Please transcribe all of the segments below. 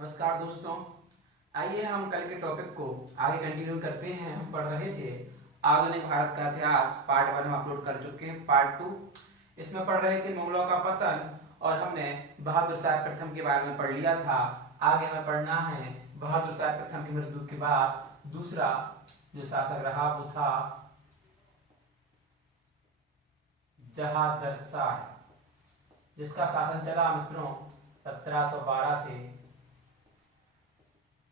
नमस्कार दोस्तों। आइए हम कल के टॉपिक को आगे कंटिन्यू करते हैं। हम पढ़ रहे थे आधुनिक भारत का इतिहास, पार्ट 1 हम अपलोड कर चुके हैं। पार्ट 2 इसमें पढ़ रहे थे मुगलों का पतन, और हमने बहादुर शाह प्रथम के बारे में पढ़ लिया था। आगे हमें पढ़ना है बहादुर शाह प्रथम की मृत्यु के बाद दूसरा जो शासक रहा वो था जहादर शाह, जिसका शासन चला मित्रों 1712 से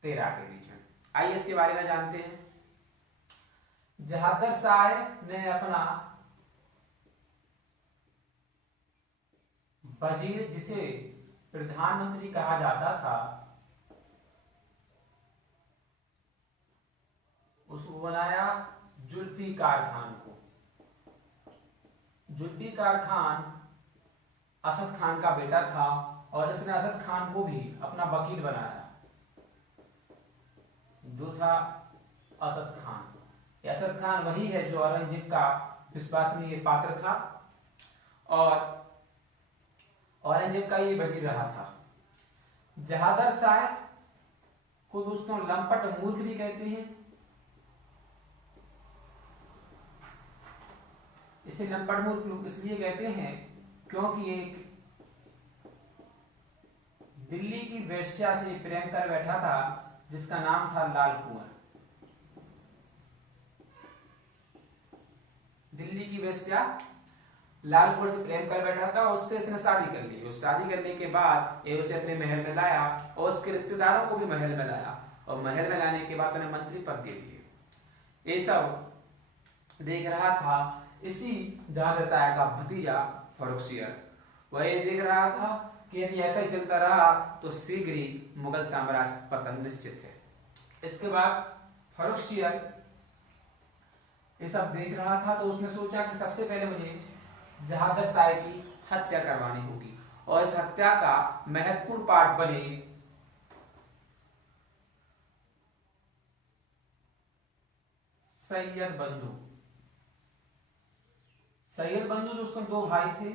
13 के बीच में। आइए इसके बारे में जानते हैं। जहादर शाह ने अपना वजीर, जिसे प्रधानमंत्री कहा जाता था, उसको बनाया जुल्फिकार खान को। जुल्फिकार खान असद खान का बेटा था और इसने असद खान को भी अपना वकील बनाया, जो था असद खान। असद खान वही है जो औरंगजेब का विश्वसनीय पात्र था और औरंगजेब का ये वजीर रहा था। जहादर शाह को दोस्तों लंपट मूर्ख भी कहते हैं। इसे लंपट मूर्ख इसलिए कहते हैं क्योंकि एक दिल्ली की वेश्या से प्रेम कर बैठा था जिसका नाम था लाल कुंवर। दिल्ली की वेश्या लाल कुंवर से प्रेम कर बैठा था, उससे इसने शादी कर ली। उस शादी करने के बाद ये उसे अपने महल में लाया और उसके रिश्तेदारों को भी महल में लाया, और महल में लाने के बाद उन्हें मंत्री पद दे दिए। ये सब देख रहा था इसी जहादर शाह का भतीजा फर्रुखसियर। वह ये देख रहा था कि यदि ऐसा ही चलता रहा तो शीघ्र ही मुगल साम्राज्य पतन निश्चित है। इसके बाद फर्रुखसियर ये सब देख रहा था तो उसने सोचा कि सबसे पहले मुझे जहादर शाह की हत्या करवानी होगी, और इस हत्या का महत्वपूर्ण पार्ट बने सैयद बंधु। सैयद बंधु दोस्तों दो भाई थे।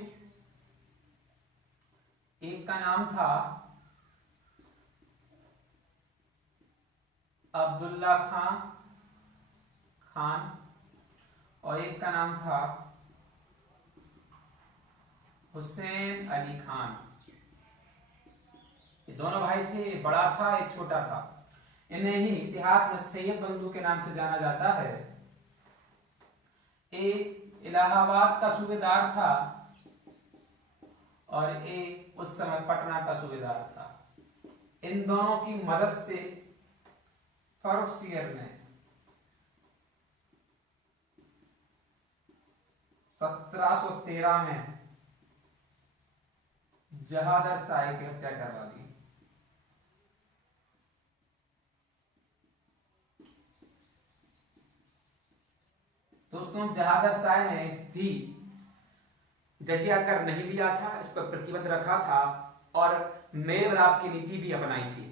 एक का नाम था अब्दुल्ला खान और एक का नाम था हुसैन अली खान। ये दोनों भाई थे, एक बड़ा था एक छोटा था। इन्हें ही इतिहास में सैयद बंधु के नाम से जाना जाता है। एक इलाहाबाद का सूबेदार था और एक उस समय पटना का सूबेदार था। इन दोनों की मदद से फर्रुखसियर ने 1713 में जहादर शाह की हत्या करवा दी। दोस्तों जहादर शाह ने भी जजिया कर नहीं दिया था, इस पर प्रतिबंध रखा था और मेल मिलाप की नीति भी अपनाई थी।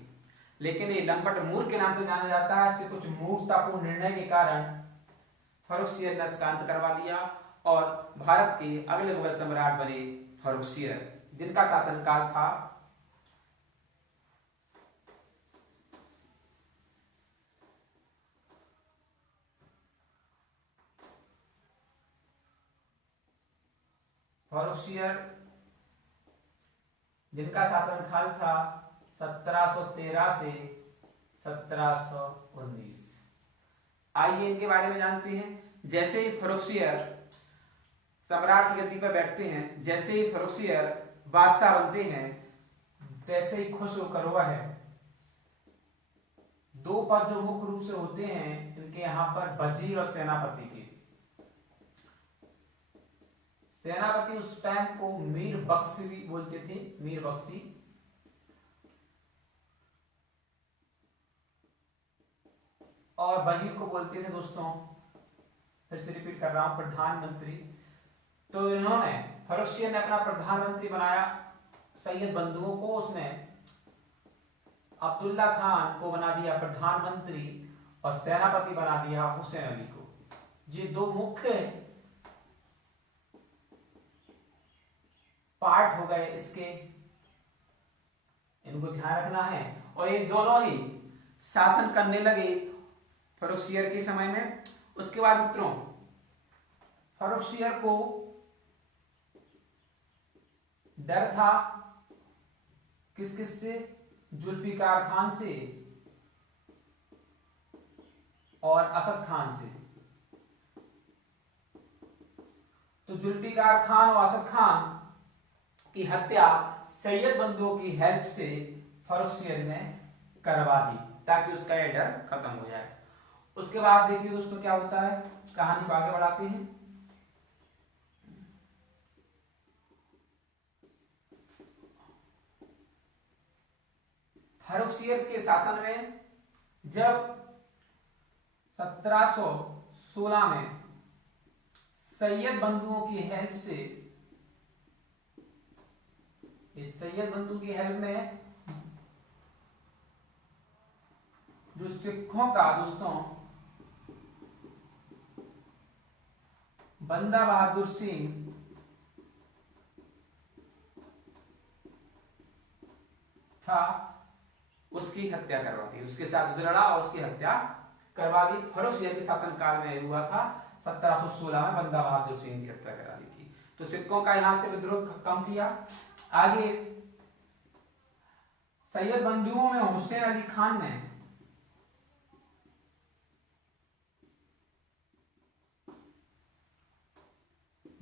लेकिन ये लंपट मूर्ख के नाम से जाना जाता है। इससे कुछ मूर्खतापूर्ण निर्णय के कारण फर्रुखसियर ने इसका अंत करवा दिया और भारत के अगले मुगल सम्राट बने फर्रुखसियर, जिनका शासनकाल था फर्रुखसियर जिनका शासनकाल था 1713 से 1719। आइए इनके बारे में जानते हैं। जैसे ही फर्रुखसियर सम्राट की गद्दी पर बैठते हैं, जैसे ही फर्रुखसियर बादशाह बनते हैं, तैसे ही खुश होकर वह दो पद जो मुख्य रूप से होते हैं इनके यहाँ पर वजीर और सेनापति के। सेनापति उस टाइम को मीर बख्शी भी बोलते थे, मीर बख्शी। और वजीर को बोलते थे दोस्तों, फिर से रिपीट कर रहा हूं, प्रधानमंत्री। तो इन्होंने फर्रुखसियर ने अपना प्रधानमंत्री बनाया सैयद बंधुओं को। उसने अब्दुल्ला खान को बना दिया प्रधानमंत्री और सेनापति बना दिया हुसैन अली को। ये दो मुख्य पार्ट हो गए इसके, इनको ध्यान रखना है। और ये दोनों ही शासन करने लगे फर्रुखसियर के समय में। उसके बाद मित्रों फर्रुखसियर को डर था किस किस से, जुल्फिकार खान से और असद खान से। तो जुल्फिकार खान और असद खान की हत्या सैयद बंधुओं की हेल्प से फर्रुखसियर ने करवा दी ताकि उसका यह डर खत्म हो जाए। उसके बाद देखिए दोस्तों क्या होता है, कहानी को आगे बढ़ाते हैं। फर्रुखसियर के शासन में जब 1716 में सैयद बंधुओं की हेल्प से, इस सैयद बंधु की हेल्प में जो सिखों का दोस्तों बंदा बहादुर सिंह था उसकी हत्या करवा दी, उसके साथ युद्ध लड़ा और उसकी हत्या करवा दी। फर्रुखसियर के शासनकाल में हुआ था, 1716 में बंदा बहादुर सिंह की हत्या करा दी थी। तो सिखों का यहां से विद्रोह कम किया। आगे सैयद बंधुओं में हुसैन अली खान ने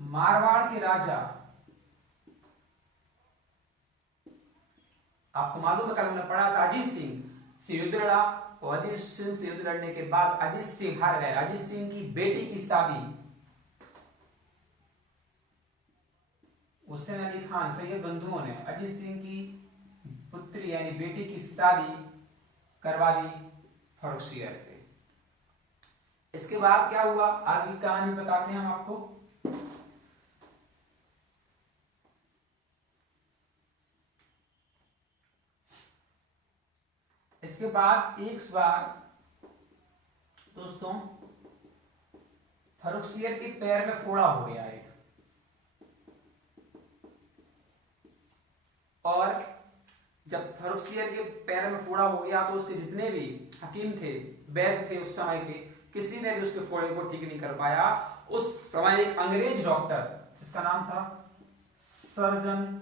मारवाड़ के राजा, आपको मालूम है कल हमने पढ़ा था, अजीत सिंह से युद्ध लड़ा और अजीत सिंह से युद्ध लड़ने के बाद अजीत सिंह हार गए। अजीत सिंह की बेटी की शादी हुसैन अली खान सैयद बंधुओं ने अजीत सिंह की पुत्री यानी बेटी की शादी करवा दी फर्रुखसियर से। इसके बाद क्या हुआ आगे की कहानी बताते हैं हम आपको। इसके बाद एक बार दोस्तों फर्रुखसियर के पैर में फोड़ा हो गया एक, और जब फर्रुखसियर के पैर में फोड़ा हो गया तो उसके जितने भी हकीम थे, वैद्य थे उस समय के, किसी ने भी उसके फोड़े को ठीक नहीं कर पाया। उस समय एक अंग्रेज डॉक्टर जिसका नाम था surgeon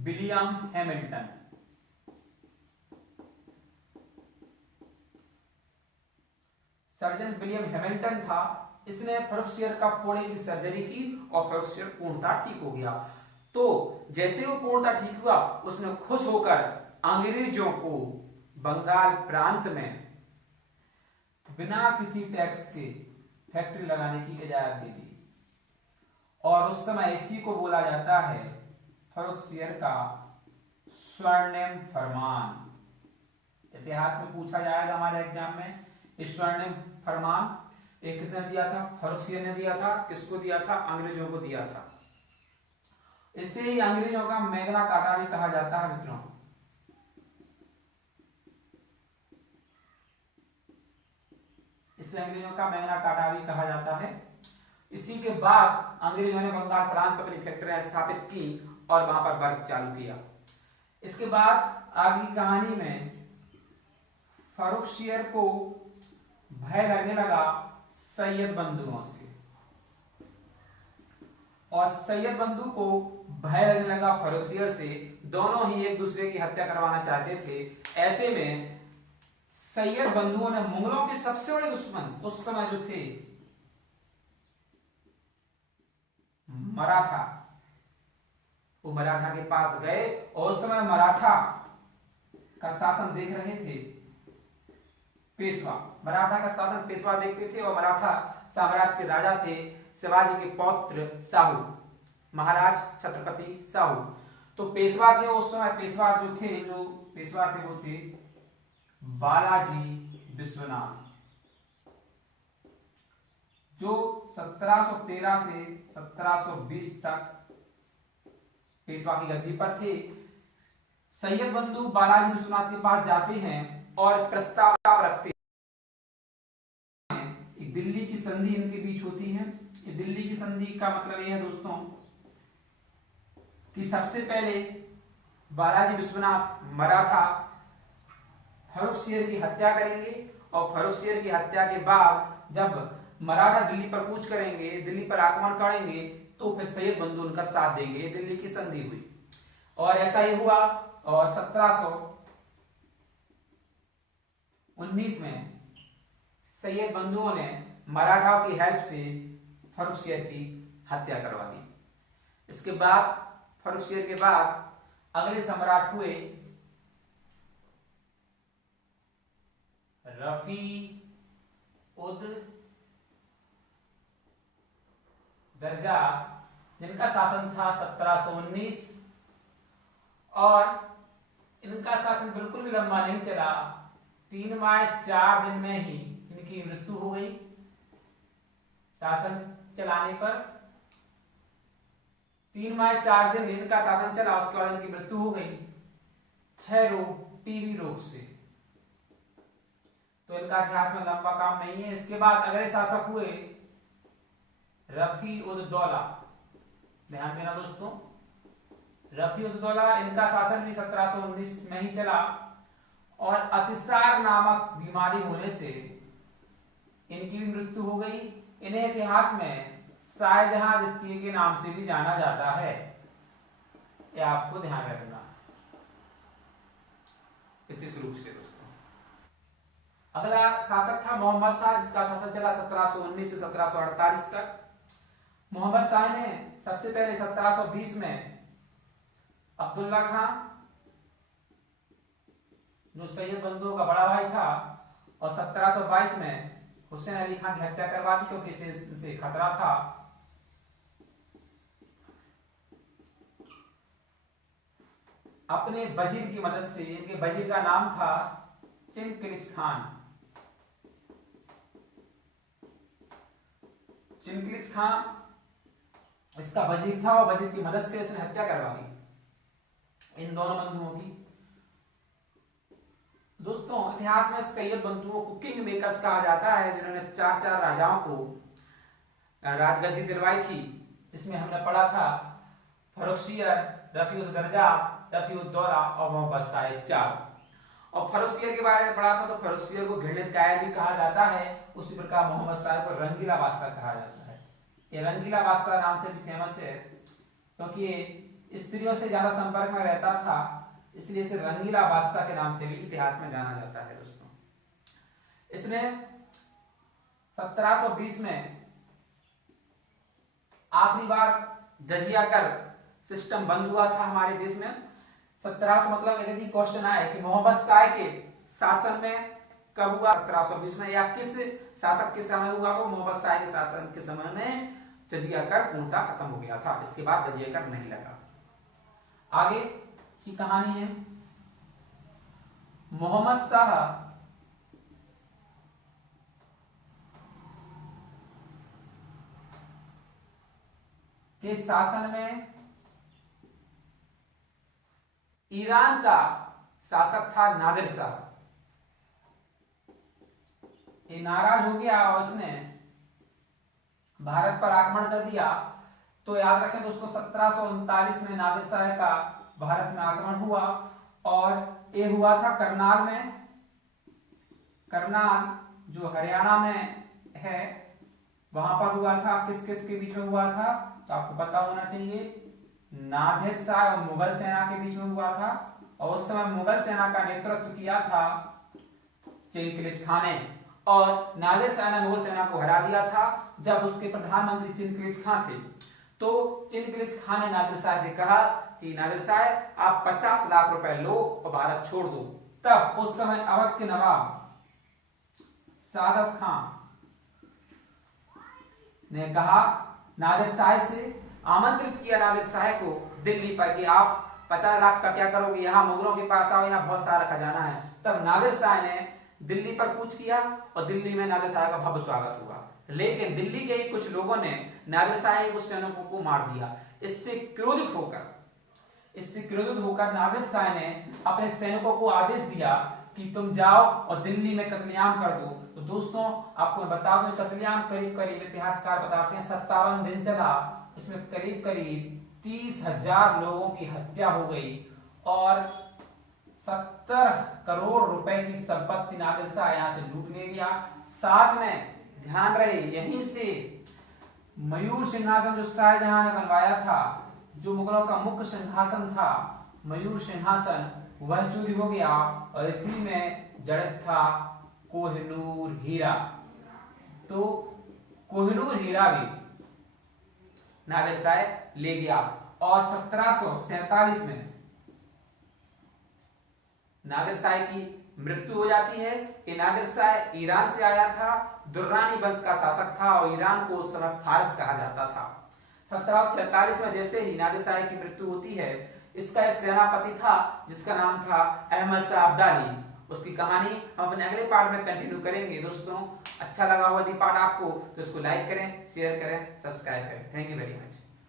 William Hamilton, surgeon William Hamilton था, इसने फर्रुखसियर का फोड़े की सर्जरी की और फर्रुखसियर पूर्णतः ठीक हो गया। तो जैसे वो पूर्णतः ठीक हुआ उसने खुश होकर अंग्रेजों को बंगाल प्रांत में बिना किसी टैक्स के फैक्ट्री लगाने की इजाजत दे दी। और उस समय इसी को बोला जाता है फर्रुखसियर का स्वर्णिम फरमान। इतिहास में पूछा जाएगा हमारे एग्जाम में, इस स्वर्णिम फरमान एक किसने दिया था? फर्रुखसियर ने दिया था। किसको दिया था? अंग्रेजों को दिया था। इसे ही अंग्रेजों का मैग्ना कार्टा भी कहा जाता है मित्रों। इसे अंग्रेजों का मैग्ना कार्टा भी कहा जाता है। इसी के बाद अंग्रेजों ने बंगाल प्रांत पर अपनी फैक्ट्रियां स्थापित की और वहां पर वर्क चालू किया। इसके बाद आगे की कहानी में फर्रुखसियर को भय लगने लगा सैयद बंधुओं से, और सैयद बंधु को भय लगने लगा फर्रुखसियर से। दोनों ही एक दूसरे की हत्या करवाना चाहते थे। ऐसे में सैयद बंधुओं ने मुगलों के सबसे बड़े दुश्मन उस समय जो थे मराठा, वो मराठा के पास गए और उस समय मराठा का शासन देख रहे थे पेशवा। मराठा का शासन पेशवा देखते थे और मराठा साम्राज्य के राजा थे शिवाजी के पौत्र साहू, महाराज छत्रपति साहू। तो पेशवा थे उस समय, पेशवा जो थे, जो पेशवा थे वो थे बालाजी विश्वनाथ, जो 1713 से 1720 तक पेशवा की गद्दी पर थे। सैयद बंधु बालाजी विश्वनाथ के पास जाते हैं और प्रस्ताव रखते हैं। एक दिल्ली की संधि इनके बीच होती है। ये दिल्ली की संधि का मतलब यह है दोस्तों कि सबसे पहले बालाजी विश्वनाथ मराठा फर्रुखसियर की हत्या करेंगे और फर्रुखसियर की हत्या के बाद जब मराठा दिल्ली पर कूच करेंगे, दिल्ली पर आक्रमण करेंगे, तो फिर सैयद बंधु उनका साथ देंगे। दिल्ली की संधि हुई और ऐसा ही हुआ। और 1719 में सैयद बंधुओं ने मराठाओं की हेल्प से फर्रुखसियर की हत्या करवा दी। इसके बाद फर्रुखसियर के बाद अगले सम्राट हुए रफी उद दर्जा, जिनका शासन था 1719 और इनका शासन बिल्कुल भी लंबा नहीं चला। 3 माह 4 दिन में ही इनकी मृत्यु हो गई। शासन चलाने पर 3 माह 4 दिन इनका शासन चला, उसके बाद इनकी मृत्यु हो गई 6 रोग, टीबी रोग से। तो इनका इतिहास में लंबा काम नहीं है। इसके बाद अगले शासक हुए रफी उद दौला। ध्यान देना दोस्तों, रफी उद दौला, इनका शासन भी 1719 में ही चला और अतिसार नामक बीमारी होने से इनकी भी मृत्यु हो गई। इन्हें इतिहास में शाहजहां द्वितीय के नाम से भी जाना जाता है, यह आपको ध्यान रखना इस रूप से दोस्तों। अगला शासक था मोहम्मद शाह, जिसका शासन चला 1719 से 1748 तक। मोहम्मद शाह ने सबसे पहले 1720 में अब्दुल्ला खां, जो सैयद बंधुओं का बड़ा भाई था, और 1722 में हुसैन अली खां की हत्या करवा दी, क्योंकि इसे खतरा था। अपने वजीर की मदद से, इनके वजीर का नाम था चिनक्रिच खान। चिनक्रिच खान इसका वजीर था और वजीर की मदद से इसने हत्या करवा दी इन दोनों बंधुओं की। दोस्तों, इतिहास में सैयद बंधुओं को किंग मेकर्स कहा जाता है, जिन्होंने 4 राजाओं को राजगद्दी दिलवाई थी, जिसमें हमने पढ़ा था फर्रुखसियर, रफी उद दर्जा, रफी उद दौला और मोहम्मद शाह, 4। और फर्रुखसियर के बारे में पढ़ा था, तो फर्रुखसियर को घृणित कायर भी कहा जाता है। उसी प्रकार मोहम्मद शाह को रंगीला बादशाह कहा जाता है। ये रंगीला बादशाह नाम से भी फेमस है, क्योंकि ये स्त्रियों से ज्यादा संपर्क में रहता था, इसलिए इसे रंगीला बादशाह के नाम से भी इतिहास में जाना जाता है दोस्तों। इसने 1720 में आखिरी बार जजिया कर सिस्टम बंद हुआ था हमारे देश में। 1700 मतलब यदि क्वेश्चन आए कि मोहम्मद शाह के शासन में कब हुआ, 1720 में, या किस शासक के समय हुआ, तो मोहम्मद शाह के शासन के समय में जजिया कर पूर्णतः खत्म हो गया था। इसके बाद जजिया कर नहीं लगा। आगे की कहानी है मोहम्मद शाह के शासन में ईरान का शासक था नादिर शाह। ये नाराज हो गया और उसने भारत पर आक्रमण कर दिया। तो याद रखें दोस्तों, 1739 में नादिर शाह का भारत में आक्रमण हुआ और ये हुआ था करनाल में। करनाल जो हरियाणा में है, वहां पर हुआ था। किस किस के बीच में हुआ था, तो आपको पता होना चाहिए। नादिर शाह और मुगल सेना के बीच में हुआ था, और उस समय मुगल सेना का नेतृत्व किया था चिनक्रिच खान ने, और नादिर शाह ने मुगल सेना को हरा दिया था जब उसके प्रधानमंत्री चिनक्रिच खान थे। तो चिनक्रिच खान ने नादिर शाह से कहा कि नादिर शाह, आप 50 लाख रुपए लो और भारत छोड़ दो। तब उस समय अवध के नवाब सादत खान ने कहा नादिर शाह से, आमंत्रित किया नादिर शाह को दिल्ली पर कि आप 50 लाख का क्या करोगे, यहाँ मुगलों के पास आओ, यहाँ बहुत सारा खजाना है। तब नादिर शाह ने दिल्ली पर कूच किया और दिल्ली में नादिर शाह का भव्य स्वागत हुआ। लेकिन दिल्ली के ही कुछ लोगों ने नादिर शाह के कुछ सैनिकों को मार दिया। इससे क्रोधित होकर नादिर शाह ने अपने सैनिकों को आदेश दिया कि तुम जाओ और दिल्ली में कत्लेआम कर दो। तो दोस्तों, आपको मैं बता दूं, कत्लेआम करीब करीब इतिहासकार बताते हैं 57 दिन चला। इसमें करीब करीब 30,000 लोगों की हत्या हो गई और 70 करोड़ रुपए की संपत्ति नादिर शाह यहाँ से लूट ले गया। साथ में ध्यान रहे यहीं से मयूर सिंहासन जो शाहजहां ने बनवाया था, जो मुगलों का मुख्य सिंहासन था मयूर सिंहासन, वह चोरी हो गया और इसी में जड़ित था कोहिनूर हीरा। तो कोहिनूर हीरा भी नादिर शाह ले गया और 1747 में नादिर शाह की मृत्यु हो जाती है। ये नादिर शाह ईरान से आया था, दुर्रानी वंश का शासक था और ईरान को उस समय फारस कहा जाता था। 1747 में जैसे ही नादिर शाह की मृत्यु होती है, इसका एक सेनापति था जिसका नाम था अहमद शाह अब्दाली। उसकी कहानी हम अपने अगले पार्ट में कंटिन्यू करेंगे। दोस्तों अच्छा लगा हो यदि पार्ट आपको तो इसको लाइक करें, शेयर करें, सब्सक्राइब करें। Thank you very much.